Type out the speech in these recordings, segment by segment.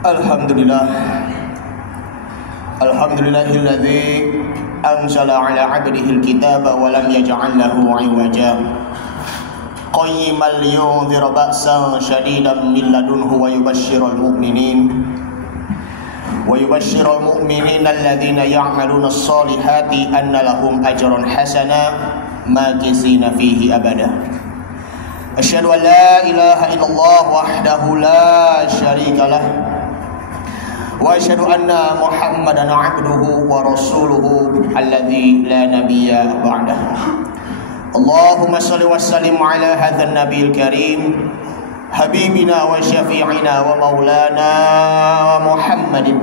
Alhamdulillah. Alhamdulillahilladzi anzala ala 'abdihi al-kitaba wa lam yaj'al lahu 'iwaja. Qayyiman liyunzira ba'san shadidan min ladunhu wa yubashshiral mu'minin alladhina ya'maluna as-solihati anna lahum ajran hasana makisina fihi abada. Asyhadu an la ilaha illallah wahdahu la syarika lah wa asyhadu anna Muhammadan 'abduhu wa rasuluhu alladzi la nabiyya ba'dahu. Allahumma shalli wa sallim ala hadzal nabiyil karim habibina wa syafi'ina wa maulana Muhammadin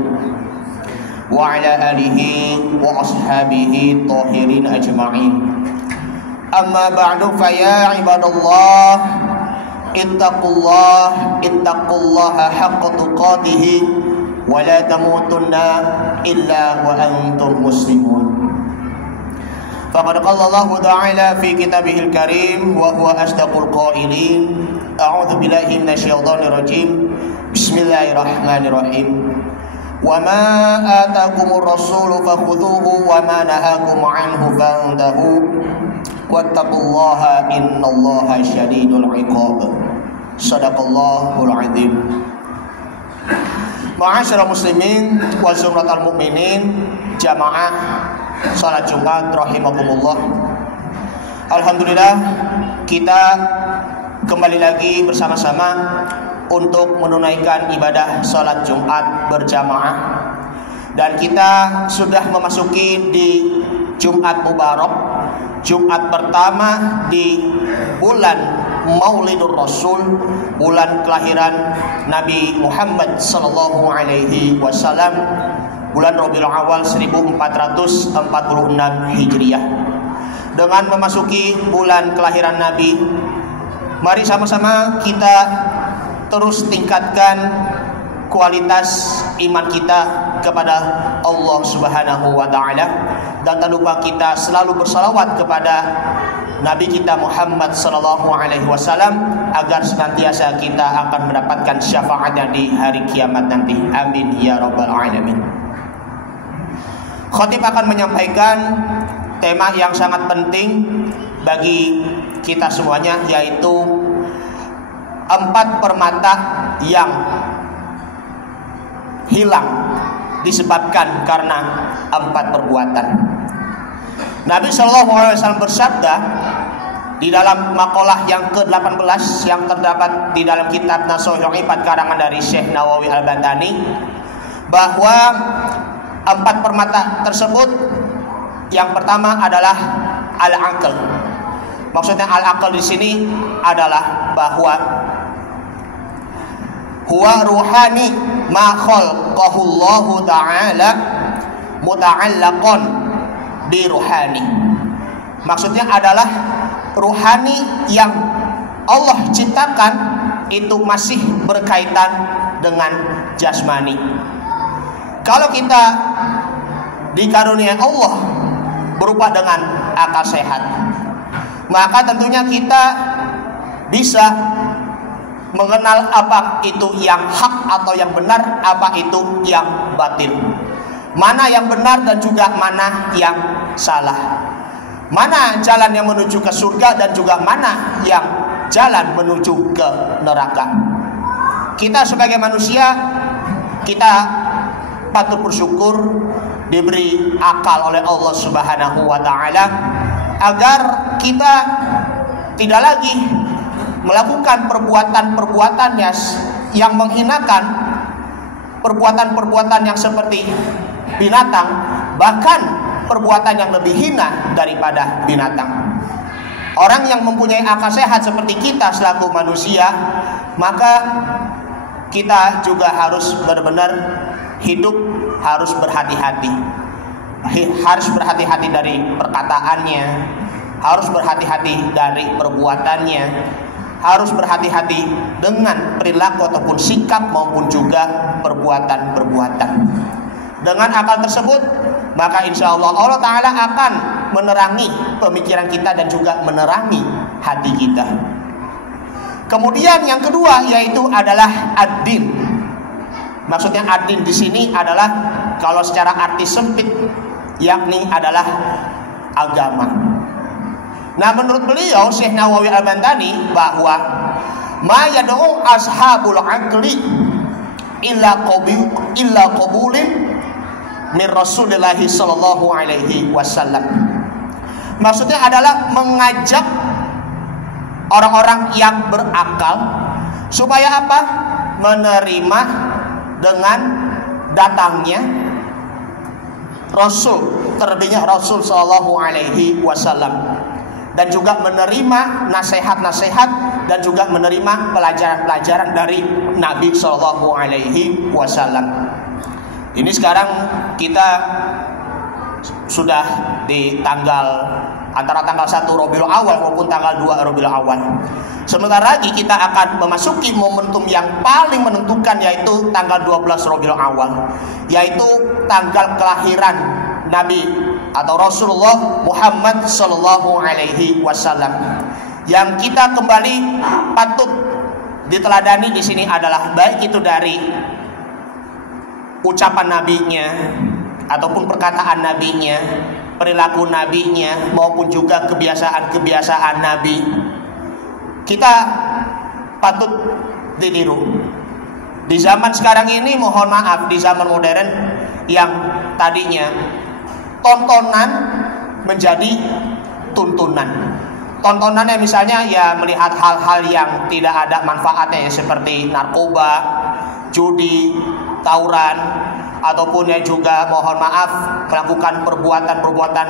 wa ala alihi wa ashabihi tahirin ajma'in. Amma ba'du fa ya ibadallah ittaqullaha haqqa tuqatih wa la tamutunna illa wa antum muslimun. Faqad qala Allah ta'ala fi kitabihil karim wa huwa asdaqul qailin. A'udzu billahi minasyaitonir rajim. Bismillahirrahmanirrahim. Wa ma atakumur rasulu fakhudhuhu wa ma nahakum anhu fantahu wattaqullaha innallaha syadidul 'iqab. Shadaqallahul 'adzim. Ma'asyiral muslimin wa zumratal mu'minin, jamaah salat Jumat rahimakumullah. Alhamdulillah, kita kembali lagi bersama-sama untuk menunaikan ibadah salat Jumat berjamaah. Dan kita sudah memasuki di Jumat Mubarak, Jumat pertama di bulan Maulidur Rasul, bulan kelahiran Nabi Muhammad sallallahu alaihi wasallam, bulan Rabiul Awal 1446 Hijriah. Dengan memasuki bulan kelahiran Nabi, mari sama-sama kita terus tingkatkan kualitas iman kita kepada Allah Subhanahu wa taala, dan tak lupa kita selalu bersalawat kepada Nabi kita Muhammad sallallahu alaihi wasallam agar senantiasa kita akan mendapatkan syafaatnya di hari kiamat nanti. Amin ya rabbal alamin. Khatib akan menyampaikan tema yang sangat penting bagi kita semuanya, yaitu 4 permata yang hilang disebabkan karena 4 perbuatan. Nabi SAW bersabda di dalam makalah yang ke-18 yang terdapat di dalam kitab Nashihul Ibad karangan dari Syekh Nawawi Al-Bantani, bahwa 4 permata tersebut yang pertama adalah al-aql. Maksudnya al-aql di sini adalah bahwa huwa ruhani ma khalaqahullahu ta'ala muta'allaqan bi ruhani. Maksudnya adalah ruhani yang Allah ciptakan itu masih berkaitan dengan jasmani. Kalau kita dikarunia Allah berupa dengan akal sehat, maka tentunya kita bisa mengenal apa itu yang hak atau yang benar, apa itu yang batil, mana yang benar dan juga mana yang salah, mana jalan yang menuju ke surga dan juga mana yang jalan menuju ke neraka. Kita sebagai manusia, kita patut bersyukur diberi akal oleh Allah Subhanahu wa taala agar kita tidak lagi melakukan perbuatan-perbuatan yang menghinakan, perbuatan-perbuatan yang seperti binatang, bahkan perbuatan yang lebih hina daripada binatang. Orang yang mempunyai akal sehat seperti kita selaku manusia, maka kita juga harus benar-benar hidup, harus berhati-hati. Harus berhati-hati dari perkataannya, harus berhati-hati dari perbuatannya, harus berhati-hati dengan perilaku ataupun sikap maupun juga perbuatan-perbuatan. Dengan akal tersebut, maka insya Allah Allah Ta'ala akan menerangi pemikiran kita dan juga menerangi hati kita. Kemudian yang kedua yaitu adalah ad-din. Maksudnya ad-din di sini adalah kalau secara arti sempit, yakni adalah agama. Nah, menurut beliau Syekh Nawawi Al-Bantani bahwa ma yad'u ashabul aqli illa qabulin min Rasulillah sallallahu alaihi wasallam. Maksudnya adalah mengajak orang-orang yang berakal supaya apa? Menerima dengan datangnya Rasul, terlebihnya Rasul sallallahu alaihi wasallam, dan juga menerima nasihat-nasihat dan juga menerima pelajaran-pelajaran dari Nabi sallallahu alaihi wasallam. Ini sekarang kita sudah di antara tanggal 1 Rabiul Awal maupun tanggal 2 Rabiul Awal. Sebentar lagi kita akan memasuki momentum yang paling menentukan, yaitu tanggal 12 Rabiul Awal, yaitu tanggal kelahiran Nabi atau Rasulullah Muhammad sallallahu alaihi wasallam. Yang kita kembali patut diteladani di sini adalah baik itu dari ucapan nabinya ataupun perkataan nabinya, perilaku nabinya, maupun juga kebiasaan-kebiasaan nabi. Kita patut ditiru. Di zaman sekarang ini, mohon maaf, di zaman modern yang tadinya tontonan menjadi tuntunan. Tontonannya misalnya ya melihat hal-hal yang tidak ada manfaatnya, ya, seperti narkoba, judi, tawuran, ataupun yang juga mohon maaf melakukan perbuatan-perbuatan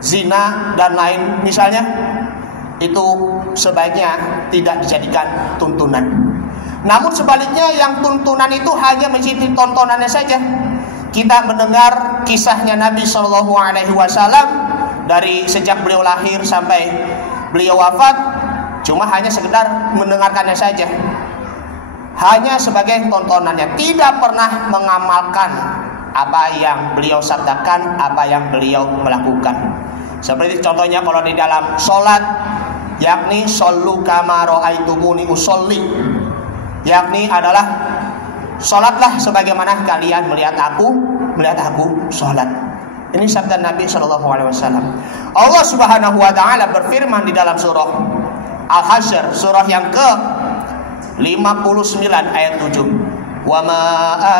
zina dan lain misalnya, itu sebaiknya tidak dijadikan tuntunan. Namun sebaliknya, yang tuntunan itu hanya menjadi tontonannya saja. Kita mendengar kisahnya Nabi Shallallahu Alaihi Wasallam dari sejak beliau lahir sampai beliau wafat, cuma hanya sekedar mendengarkannya saja, hanya sebagai tontonannya, tidak pernah mengamalkan apa yang beliau sabdakan, apa yang beliau melakukan. Seperti contohnya kalau di dalam sholat, yakni shollu kama ra'aitumuni usolli, yakni adalah sholatlah sebagaimana kalian melihat aku sholat. Ini sabda Nabi Shallallahu Alaihi Wasallam. Allah Subhanahu Wa Taala berfirman di dalam surah Al-Hasyr, surah yang ke 59 ayat 7. Wa ma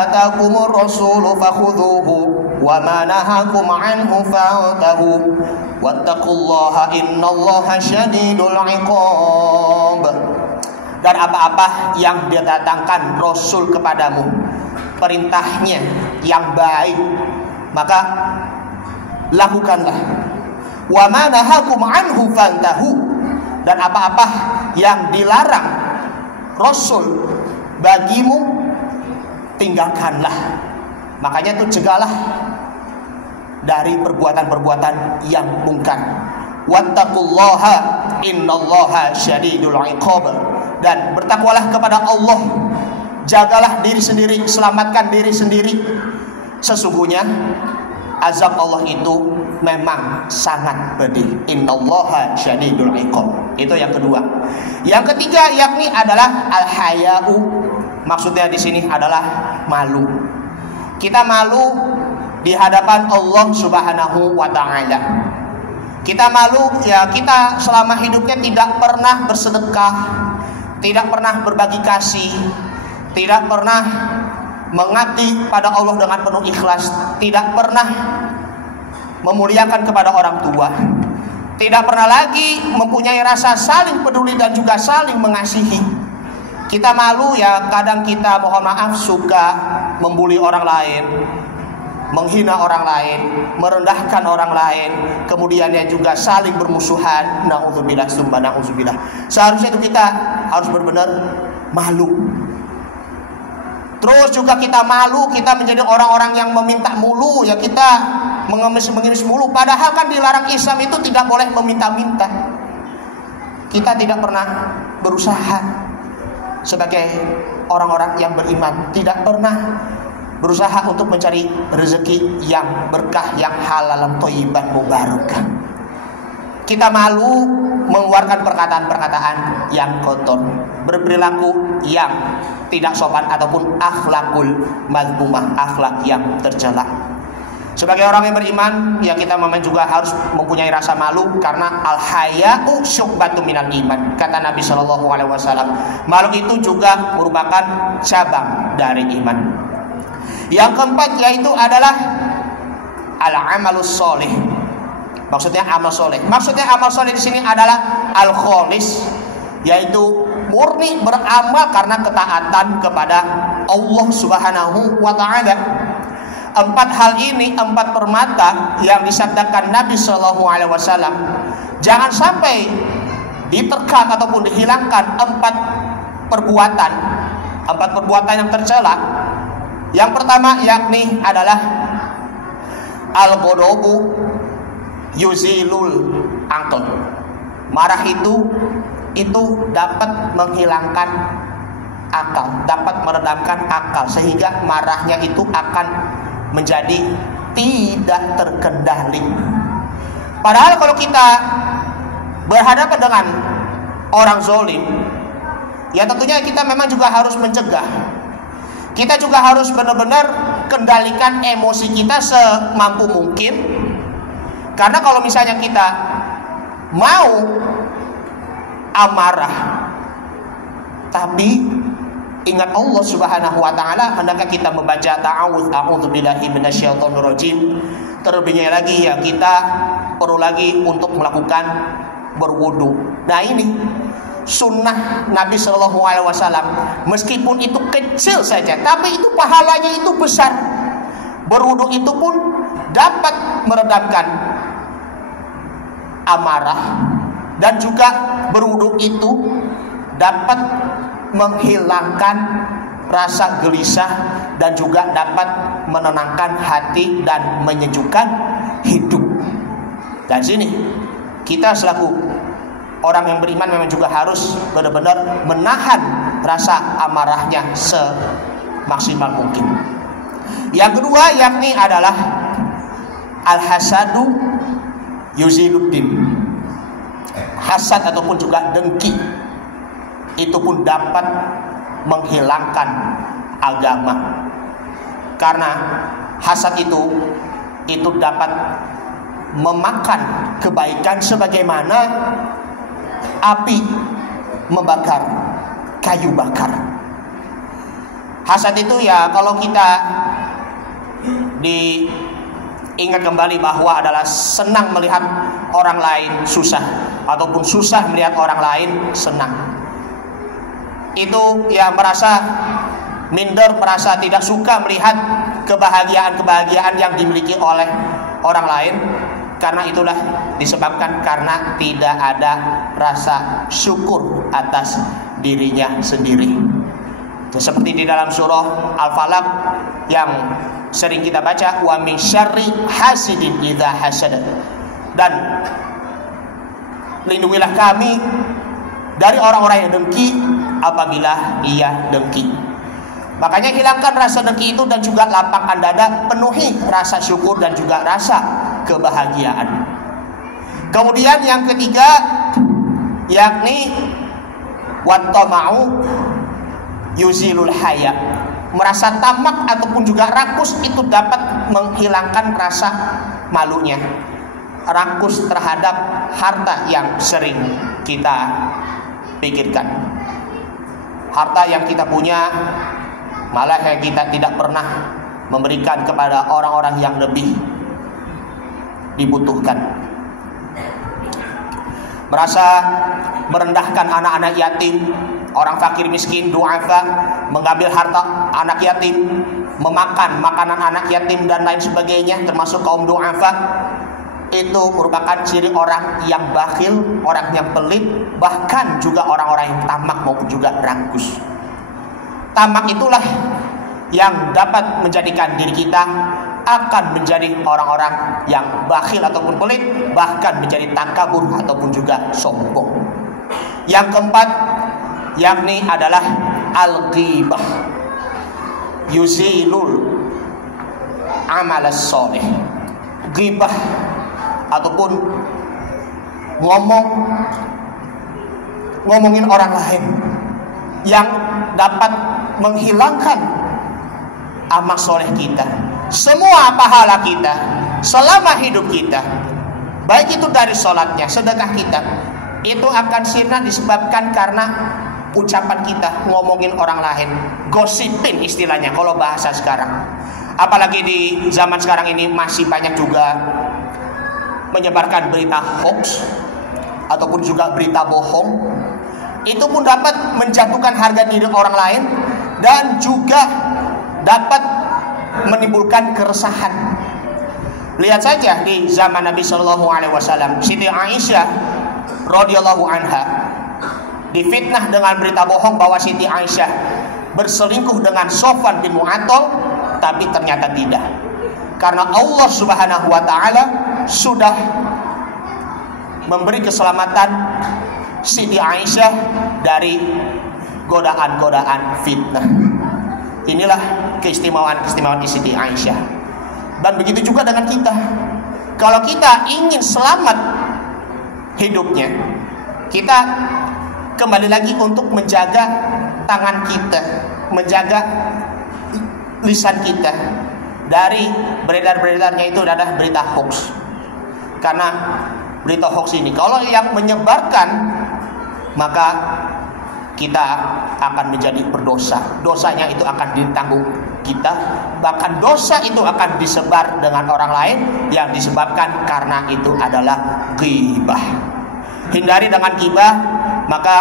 atakumur rasulu fakhudhuhu wa ma nahakum anhu fa'tahu wattaqullaha innallaha syadidul iqab. Dan apa-apa yang didatangkan Rasul kepadamu, perintahnya yang baik, maka lakukanlah. Wa ma nahakum anhu fa'tahu. Dan apa-apa yang dilarang Rasul bagimu, tinggalkanlah. Makanya itu cegahlah dari perbuatan-perbuatan yang mungkar. Wattaqullaha innallaha syadidul iqab. Dan bertakwalah kepada Allah, jagalah diri sendiri, selamatkan diri sendiri. Sesungguhnya azab Allah itu memang sangat pedih. Innallaha syadidul iqab. Itu yang kedua. Yang ketiga yakni adalah al-haya'u. Maksudnya di sini adalah malu. Kita malu di hadapan Allah Subhanahu wa taala. Kita malu, ya, kita selama hidupnya tidak pernah bersedekah, tidak pernah berbagi kasih, tidak pernah mengabdi pada Allah dengan penuh ikhlas, tidak pernah memuliakan kepada orang tua, tidak pernah lagi mempunyai rasa saling peduli dan juga saling mengasihi. Kita malu, ya, kadang kita mohon maaf suka membuli orang lain, menghina orang lain, merendahkan orang lain, kemudian yang juga saling bermusuhan. Na'udzubillah summa na'udzubillah. Seharusnya itu kita harus benar-benar malu. Terus juga kita malu, kita menjadi orang-orang yang meminta mulu, ya, kita mengemis mulu. Padahal kan dilarang Islam itu tidak boleh meminta-minta. Kita tidak pernah berusaha sebagai orang-orang yang beriman, tidak pernah berusaha untuk mencari rezeki yang berkah, yang halal, thayyiban, mubarakah. Kita malu mengeluarkan perkataan-perkataan yang kotor, berperilaku yang tidak sopan ataupun akhlakul madhmumah, akhlak yang tercela. Sebagai orang yang beriman, ya kita memang juga harus mempunyai rasa malu, karena al-haya'u syu'batun minal iman. Kata Nabi SAW, malu itu juga merupakan cabang dari iman. Yang keempat yaitu adalah al-amalus sholih. Maksudnya amal soleh. Maksudnya amal soleh di sini adalah al-kholis, yaitu murni beramal karena ketaatan kepada Allah Subhanahu wa Ta'ala. Empat hal ini, empat permata yang disabdakan Nabi SAW, jangan sampai diterkam ataupun dihilangkan empat perbuatan yang tercela. Yang pertama yakni adalah al-ghadabu yuzilul aql. Marah itu dapat menghilangkan akal, dapat meredamkan akal, sehingga marahnya itu akan menjadi tidak terkendali. Padahal kalau kita berhadapan dengan orang zalim, ya tentunya kita memang juga harus mencegah. Kita juga harus benar-benar kendalikan emosi kita semampu mungkin. Karena kalau misalnya kita mau amarah, tapi ingat Allah Subhanahu wa Ta'ala, hendaknya kita membaca a'udzubillahi minasyaitonirrajim. Terlebihnya lagi ya kita perlu lagi untuk melakukan berwudu. Nah ini sunnah Nabi SAW, meskipun itu kecil saja, tapi itu pahalanya itu besar. Berwudu itu pun dapat meredamkan amarah, dan juga berwudu itu dapat menghilangkan rasa gelisah, dan juga dapat menenangkan hati dan menyejukkan hidup. Dan sini kita selaku orang yang beriman memang juga harus benar-benar menahan rasa amarahnya semaksimal mungkin. Yang kedua yakni adalah al-hasadu yuziluddin. Hasad ataupun juga dengki itu pun dapat menghilangkan agama. Karena hasad itu dapat memakan kebaikan sebagaimana api membakar kayu bakar. Hasad itu ya kalau kita diingat kembali bahwa adalah senang melihat orang lain susah, ataupun susah melihat orang lain senang. Itu ya merasa minder, merasa tidak suka melihat kebahagiaan-kebahagiaan yang dimiliki oleh orang lain. Karena itulah disebabkan karena tidak ada rasa syukur atas dirinya sendiri. Seperti di dalam surah Al-Falaq yang sering kita baca, wa min syarri hasidin idza hasad. Dan lindungilah kami dari orang-orang yang dengki apabila ia dengki. Makanya hilangkan rasa dengki itu, dan juga lapangkan dada, penuhi rasa syukur dan juga rasa kebahagiaan. Kemudian yang ketiga yakni wattama'u yuzilul haya. Merasa tamak ataupun juga rakus itu dapat menghilangkan rasa malunya. Rakus terhadap harta yang sering kita pikirkan, harta yang kita punya, malah yang kita tidak pernah memberikan kepada orang-orang yang lebih dibutuhkan. Merasa merendahkan anak-anak yatim, orang fakir miskin, du'afa, mengambil harta anak yatim, memakan makanan anak yatim dan lain sebagainya, termasuk kaum du'afa. Itu merupakan ciri orang yang bakhil, orang yang pelit, bahkan juga orang-orang yang tamak maupun juga rakus. Tamak itulah yang dapat menjadikan diri kita akan menjadi orang-orang yang bakhil ataupun pelit, bahkan menjadi takabur ataupun juga sombong. Yang keempat yakni adalah al-ghibah yuzilul amalas sholih. Ghibah ataupun ngomong ngomongin orang lain yang dapat menghilangkan amal soleh kita, semua pahala kita selama hidup kita, baik itu dari sholatnya, sedekah kita, itu akan sirna disebabkan karena ucapan kita ngomongin orang lain, gosipin istilahnya kalau bahasa sekarang. Apalagi di zaman sekarang ini masih banyak juga menyebarkan berita hoax ataupun juga berita bohong. Itu pun dapat menjatuhkan harga diri orang lain dan juga dapat menimbulkan keresahan. Lihat saja di zaman Nabi Shallallahu Alaihi Wasallam, Siti Aisyah radhiyallahu anha difitnah dengan berita bohong bahwa Siti Aisyah berselingkuh dengan Sofwan bin Mu'attal, tapi ternyata tidak. Karena Allah Subhanahu wa taala sudah memberi keselamatan Siti Aisyah dari godaan-godaan fitnah. Inilah keistimewaan Siti Aisyah. Dan begitu juga dengan kita. Kalau kita ingin selamat hidupnya, kita kembali lagi untuk menjaga tangan kita, menjaga lisan kita dari beredar-beredarnya itu adalah berita hoax. Karena berita hoax ini kalau yang menyebarkan, maka kita akan menjadi berdosa. Dosanya itu akan ditanggung kita. Bahkan dosa itu akan disebar dengan orang lain yang disebabkan karena itu adalah ghibah. Hindari dengan ghibah, maka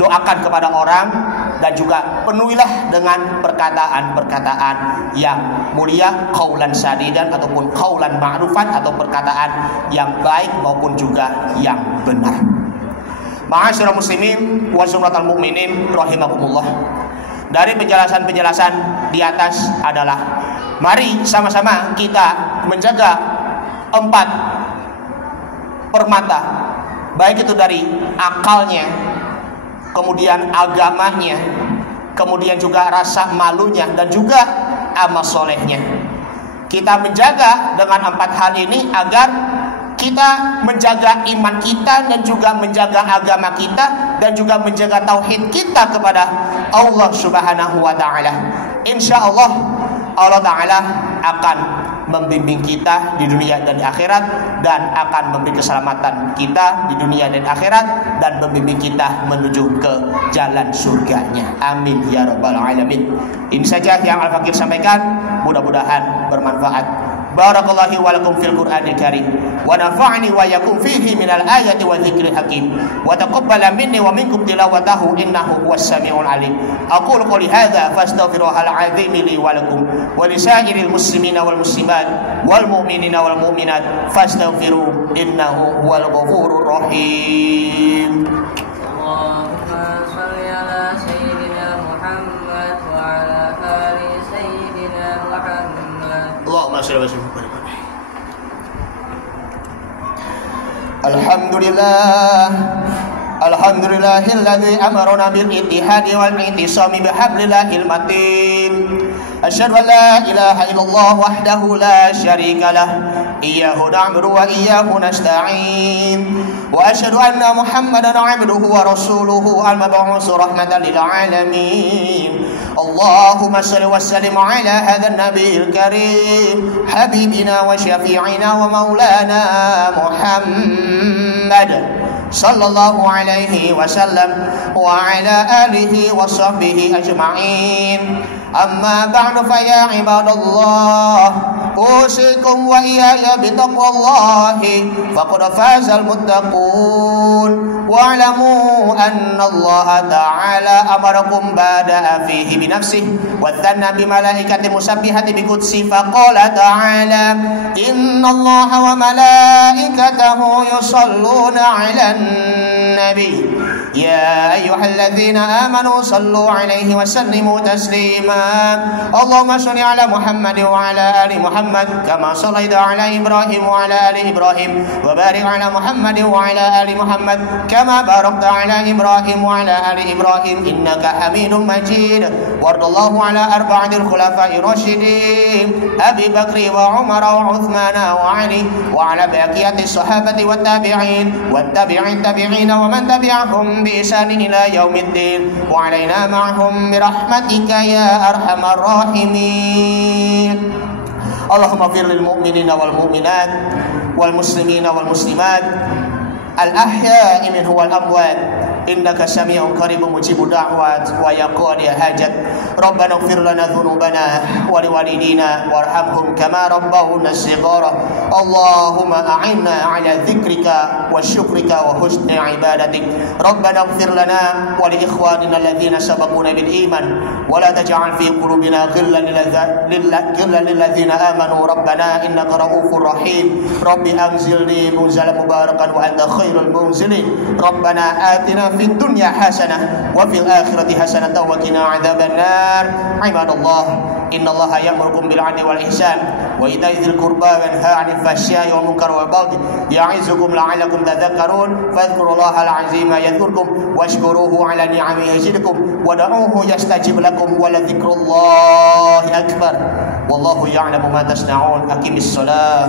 doakan kepada orang dan juga penuhilah dengan perkataan-perkataan yang mulia, qaulan sadidan ataupun qaulan ma'rufan, atau perkataan yang baik maupun juga yang benar. Ma'asyiral muslimin wa zumratal mu'minin rahimakumullah. Dari penjelasan-penjelasan di atas adalah mari sama-sama kita menjaga 4 permata, baik itu dari akalnya, kemudian agamanya, kemudian juga rasa malunya, dan juga amal solehnya. Kita menjaga dengan 4 hal ini agar kita menjaga iman kita dan juga menjaga agama kita dan juga menjaga tauhid kita kepada Allah Subhanahu wa taala. Insyaallah Allah taala akan membimbing kita di dunia dan di akhirat, dan akan memberi keselamatan kita di dunia dan akhirat, dan membimbing kita menuju ke jalan surganya. Amin ya rabbal alamin. Ini saja yang Al-Fakir sampaikan, mudah-mudahan bermanfaat. Barakallahu wa lakum fil Qur'anil Karim wa nafa'ani wa yakum fihi minal ayati wa dzikril hakim wa taqabbala minni wa minkum tilawatahu innahu huwas samiul alim. Aqulu qouli hadza fastaghfirullahal azim li wa lakum wa lisairil muslimina wal muslimat wal mu'minina wal mu'minat fastaghfiru innahu huwal ghafurur rahim. Allahumma shalli ala sayyidina Muhammad wa ala ali sayyidina Muhammad. Allahumma shalli wa sallim. Alhamdulillah, alhamdulillahilladzi amarna bil ittihadi wal i'tisami bihablillahil matin. Asyhadu an la ilaha illallah wahdahu la syarika lah, iyyahu na'budu wa iyyahu nasta'in. Wa asyhadu anna Muhammadan 'abduhu wa rasuluhu al-mab'uts rahmatan lil alamin. Allahumma shalli wa sallim ala hadzal nabiyil karim habibina wa syafi'ina wa maulana Muhammad sallallahu alaihi wasallam wa ala alihi wa sahbihi ajma'in. Amma ba'du fa ya ibadallah, usikum wa iyaya bitaqwallahi faqad fazal muttaqun. Wa'lamu anna Allah ta'ala amarakum bada'a fihi binafsihi wa thanna bi malaikati musabbihati bi qudsi faqala ta'ala inna Allah wa malaikatahu yusalluna 'alan nabi ya ayyuhalladzina amanu sallu 'alaihi wa sallimu taslima. Allahumma shalli 'ala Muhammad wa 'ala ali Muhammad kama shallaita 'ala Ibrahim wa 'ala ali Ibrahim wa barik 'ala Muhammad wa 'ala ali Muhammad kama barakta 'ala Ibrahim wa 'ala ali Ibrahim innaka Hamidum Majid. Wardallahu 'ala arba'il khulafa'ir rasyidin Abi Bakri wa Umar wa Uthman wa Ali wa 'ala baqiyati sahabati wat tabi'in wat tabi'in tabi'in wa ومن تبعهم بإحسان إلى يوم الدين وعلينا معهم برحمتك يا أرحم الراحمين. اللهم اغفر للمؤمنين والمؤمنات والمسلمين والمسلمات الأحياء منه والأموات إنك سميع قريب مجيب الدعوات ويا قاضي الحاجات. ربنا اغفر لنا ذنوبنا ولوالدينا وارحمهم كما ربونا صغارا. اللهم أعنا على ذكرك وشكرك وحسن عبادتك. ربنا اغفر لنا ولإخواننا الذين سبقونا بالإيمان ولا تجعل في قلوبنا غلا للذين آمنوا ربنا إنك رؤوف رحيم. رب أنزلني منزلا مباركا وأنت خير المنزلين. ربنا آتنا في الدنيا حسنة وفي الآخرة حسنة وقنا عذاب النار. عباد الله إن الله يأمركم بالعدل والإحسان وإيتاء ذي القربى وينهى عن الفحشاء والمنكر والبغي يعظكم لعلكم تذكرون. فاذكروا الله العظيم يذكركم واشكروه على نعمه يزدكم ودعوه يستجب لكم ولذكر الله أكبر والله يعلم ما تصنعون. أقم الصلاة.